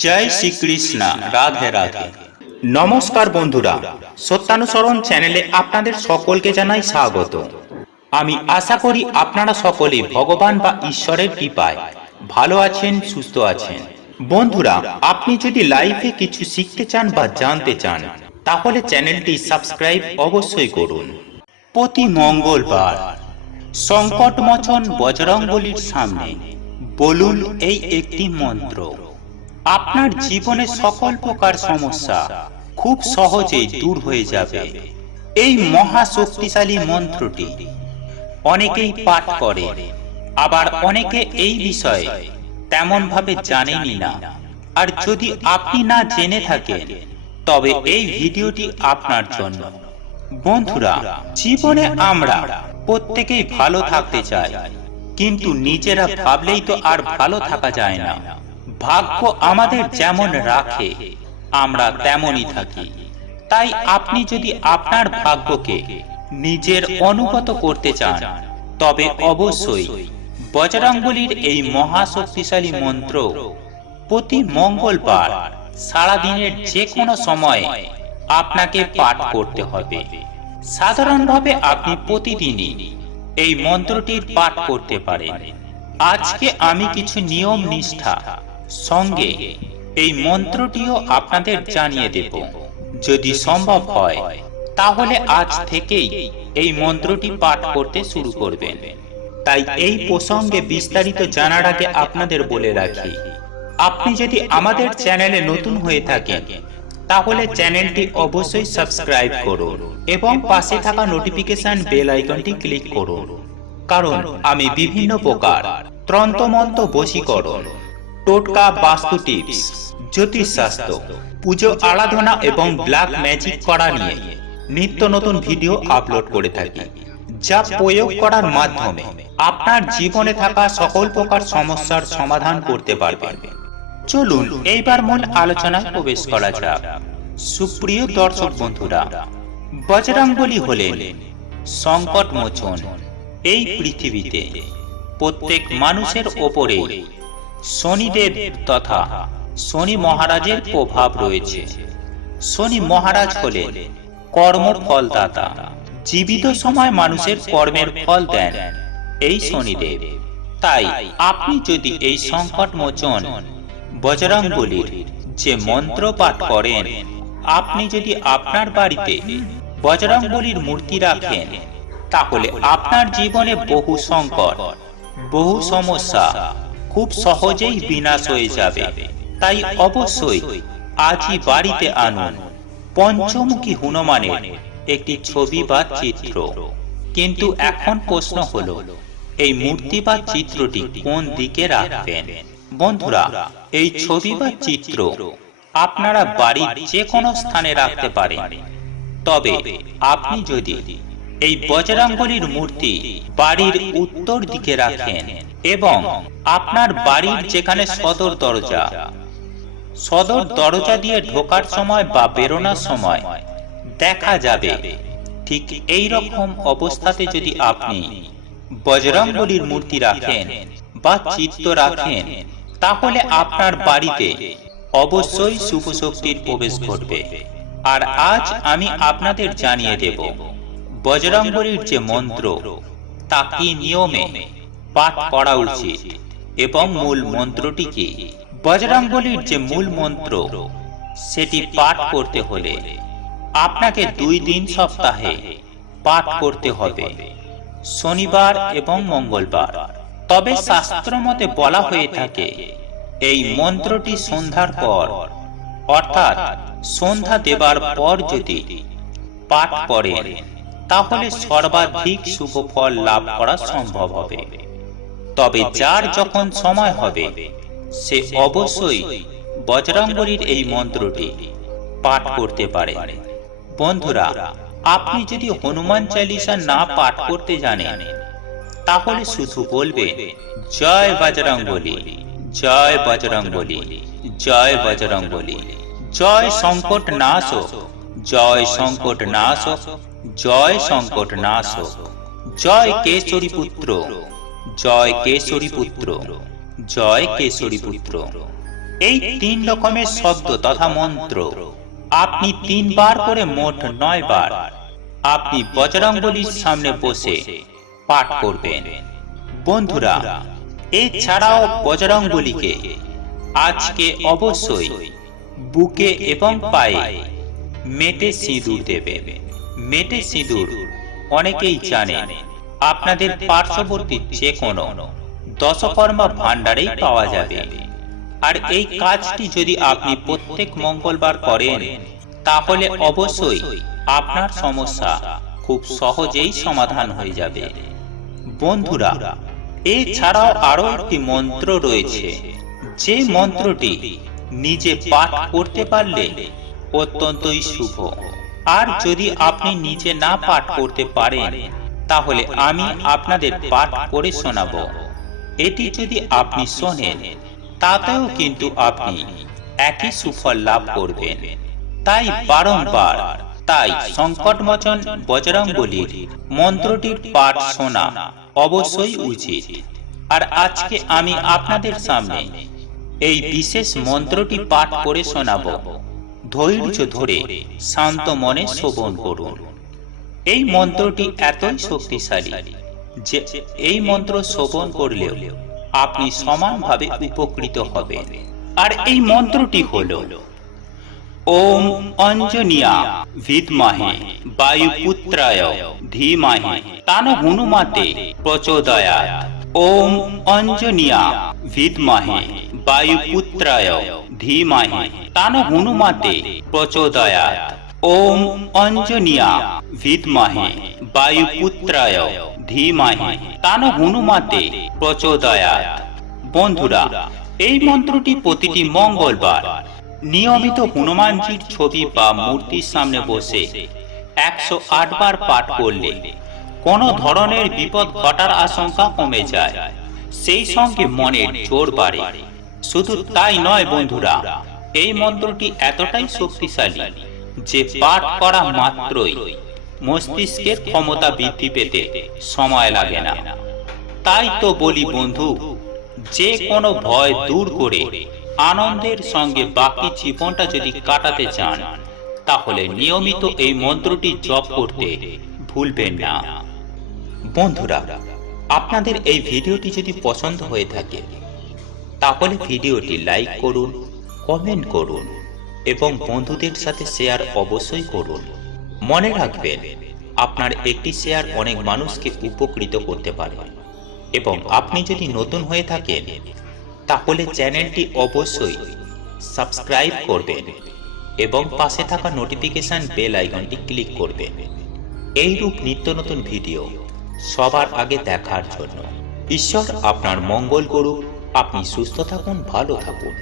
জয় শ্রীকৃষ্ণ। রাধে রাধে। নমস্কার বন্ধুরা, সত্যানুসরণ চ্যানেলে আপনাদের সকলকে জানাই স্বাগত। আমি আশা করি আপনারা সকলে ভগবান বা ঈশ্বরের কৃপায় ভালো আছেন, সুস্থ আছেন। বন্ধুরা, আপনি যদি লাইফে কিছু শিখতে চান বা জানতে চান তাহলে চ্যানেলটি সাবস্ক্রাইব অবশ্যই করুন। প্রতি মঙ্গলবার সংকটমোচন বজরংবলীর সামনে বলুন এই একটি মন্ত্র। আপনার জীবনে সকল প্রকার সমস্যা খুব সহজেই দূর হয়ে যাবে। এই মহা শক্তিশালী মন্ত্রটি অনেকেই পাঠ করে, আবার অনেকে এই বিষয়ে তেমন ভাবে জানেনই না। আর যদি আপনি না জেনে থাকেন তবে এই ভিডিওটি আপনার জন্য। বন্ধুরা, জীবনে আমরা প্রত্যেকেই ভালো থাকতে চাই, কিন্তু নিজেরা ভাবলেই তো আর ভালো থাকা যায় না। ভাগ্য আমাদের যেমন রাখে আমরা তেমনই থাকি। তাই আপনি যদি আপনার ভাগ্যকে নিজের অনুগত করতে চান তবে অবশ্যই বজরংবলীর এই মহা শক্তিশালী মন্ত্র প্রতি মঙ্গলবার সারাদিনের যে কোনো সময়ে আপনাকে পাঠ করতে হবে। সাধারণভাবে আপনি প্রতিদিনই এই মন্ত্রটির পাঠ করতে পারেন। আজকে আমি কিছু নিয়ম নিষ্ঠা সঙ্গে এই মন্ত্রটিও আপনাদের জানিয়ে দেব। যদি সম্ভব হয় তাহলে আজ থেকেই এই মন্ত্রটি পাঠ করতে শুরু করবেন। তাই এই প্রসঙ্গে বিস্তারিত জানার আগে আপনাদের বলে রাখি, আপনি যদি আমাদের চ্যানেলে নতুন হয়ে থাকেন তাহলে চ্যানেলটি অবশ্যই সাবস্ক্রাইব করুন এবং পাশে থাকা নোটিফিকেশন বেল আইকনটি ক্লিক করুন, কারণ আমি বিভিন্ন প্রকার তন্ত্রমন্ত্র, বশীকরণ, টোটকা, বাস্তু টিপস, জ্যোতিষশাস্ত্র, পুজো আরাধনা এবং ব্ল্যাক ম্যাজিক করা নিয়ে নিত্য নতুন ভিডিও আপলোড করে থাকি, যা প্রয়োগ করার মাধ্যমে আপনার জীবনে থাকা সকল প্রকার সমস্যার সমাধান করতে পারবেন। চলুন এইবার মূল আলোচনায় প্রবেশ করা যাক। সুপ্রিয় দর্শক বন্ধুরা, বজরংবলী হলেন সংকট মোচন। এই পৃথিবীতে প্রত্যেক মানুষের ওপরে শনিদেব তথা শনি মহারাজের প্রভাব রয়েছে। শনি মহারাজ হলেন কর্মফলদাতা। জীবিত সময় মানুষের কর্মের ফল দেন এই শনিদেব। তাই আপনি যদি এই সংকট মোচন বজরংবলীর যে মন্ত্র পাঠ করেন, আপনি যদি আপনার বাড়িতে বজরংবলীর মূর্তি রাখেন, তাহলে আপনার জীবনে বহু সংকট, বহু সমস্যা খুব সহজেই বিনাশ হয়ে যাবে। তাই অবশ্যই আজই বাড়িতে আনুন পঞ্চমুখী হনুমানের একটি ছবি বা চিত্র। কিন্তু এখন প্রশ্ন হলো, এই মূর্তি বা চিত্রটি কোন দিকে রাখবেন? বন্ধুরা, এই ছবি বা চিত্র আপনারা বাড়ির যে কোনো স্থানে রাখতে পারেন। তবে আপনি যদি এই বজরংবলীর মূর্তি বাড়ির উত্তর দিকে রাখেন এবং আপনার বাড়ির যেখানে সদর দরজা দিয়ে ঢোকার সময় বা বেরোনোর সময় দেখা যাবে, ঠিক এই রকম অবস্থাতে যদি আপনি বজরংবলীর মূর্তি রাখেন বা চিত্র রাখেন, তাহলে আপনার বাড়িতে অবশ্যই শুভ শক্তির প্রবেশ ঘটবে। আর আজ আমি আপনাদের জানিয়ে দেব বজরংবলীর যে মন্ত্র তা কি নিয়মে পাঠ করা উচিত এবং মূল মন্ত্রটি কি। বজরংবলীর যে মূল মন্ত্র সেটি পাঠ করতে হলে আপনাকে 2 দিন সপ্তাহে পাঠ করতে হবে, শনিবার এবং মঙ্গলবার। তবে শাস্ত্র মতে বলা হয়ে থাকে এই মন্ত্রটি সন্ধ্যার পর, অর্থাৎ সন্ধ্যা দেবার পর যদি পাঠ করেন তাহলে সর্বাধিক শুভ ফল লাভ করা সম্ভব হবে। তবে যার যখন সময় হবে সে অবশ্যই বজরংবলীর এই মন্ত্রটি পাঠ করতে পারে। বন্ধুরা, আপনি যদি হনুমান চালিসা না পাঠ করতে জানেন তাহলে শুধু বলবেন জয় বজরংবলী, জয় বজরংবলী, জয় বজরংবলী, জয় সংকট নাশক, জয় সংকট নাশক, জয় সংকট নাশক, জয় কেশরী পুত্র, জয় কেশরী পুত্র, জয় কেশরী পুত্র। এই 3 রকমের শব্দ তথা মন্ত্র আপনি 3 বার করে মোট 9 বার আপনি বজরংবলীর সামনে বসে পাঠ করবেন। বন্ধুরা, এছাড়াও বজরংবলীকে আজকে অবশ্যই বুকে এবং পায়ে মেটে সিঁদুর দেবেন। মেটে সিঁদুর অনেকেই জানেন আপনাদের পার্শ্ববর্তী যে কোনো দশকর্মা ভাণ্ডারেই পাওয়া যাবে। আর এই কাজটি যদি আপনি প্রত্যেক মঙ্গলবার করেন তাহলে অবশ্যই আপনার সমস্যা খুব সহজেই সমাধান হয়ে যাবে। বন্ধুরা, এছাড়াও আরো একটি মন্ত্র রয়েছে, যে মন্ত্রটি নিজে পাঠ করতে পারলে অত্যন্তই শুভ। আর যদি আপনি নিজে না পাঠ করতে পারেন তাহলে আমি আপনাদের পাঠ করে শোনাবো। এটি যদি আপনি শোনেন তাতেও কিন্তু আপনি একই সুফল লাভ করবেন। তাই বারংবার সংকটমোচন বজরংবলীর মন্ত্রটির পাঠ শোনা অবশ্যই উচিত। আর আজকে আমি আপনাদের সামনে এই বিশেষ মন্ত্রটি পাঠ করে শোনাবো। ধৈর্য ধরে শান্ত মনে শ্রবণ করুন। এই মন্ত্রটি এতই শক্তিশালী যে এই মন্ত্র শ্রবণ করলেও আপনি সমানভাবে উপকৃত হবেন। আর এই মন্ত্রটি হলো ওম অঞ্জনিয়া বিদ্মহে বায়ুপুত্রায় ধীমহি তানো হনুমতে প্রচোদয়াৎ। ওম অঞ্জনিয়া বিদ্মহে বায়ুপুত্রায় ধীমহি তানো হনুমতে প্রচোদয়াৎ। ওম অঞ্জনিয়া বিদ্মহে বায়ুপুত্রায় ধীমহি তানো হনুমতে প্রচোদয়াৎ। বন্ধুরা, এই মন্ত্রটি প্রতিটি মঙ্গলবার নিয়মিত হনুমানজির ছবি বা মূর্তির সামনে বসে 108 বার পাঠ করলে কোনো ধরনের বিপদ ঘটার আশঙ্কা কমে যায়, সেই সঙ্গে মনের জোর বাড়ে। শুধু তাই নয় বন্ধুরা, এই মন্ত্রটি এতটাই শক্তিশালী যে পাঠ করা মাত্রই মস্তিষ্কের ক্ষমতা বৃদ্ধি পেতে সময় লাগে না। তাই তো বলি বন্ধু, যে কোনো ভয় দূর করে আনন্দের সঙ্গে বাকি জীবনটা যদি কাটাতে চান তাহলে নিয়মিত এই মন্ত্রটি জপ করতে ভুলবেন না। বন্ধুরা, আপনাদের এই ভিডিওটি যদি পছন্দ হয়ে থাকে তাহলে ভিডিওটি লাইক করুন, কমেন্ট করুন এবং বন্ধুদের সাথে শেয়ার অবশ্যই করুন। মনে রাখবেন, আপনার একটি শেয়ার অনেক মানুষকে উপকৃত করতে পারে। এবং আপনি যদি নতুন হয়ে থাকেন তাহলে চ্যানেলটি অবশ্যই সাবস্ক্রাইব করবেন এবং পাশে থাকা নোটিফিকেশন বেল আইকনটি ক্লিক করবেন এইরূপ নিত্য নতুন ভিডিও সবার আগে দেখার জন্য। ঈশ্বর আপনার মঙ্গল করুক। আপনি সুস্থ থাকুন, ভালো থাকুন।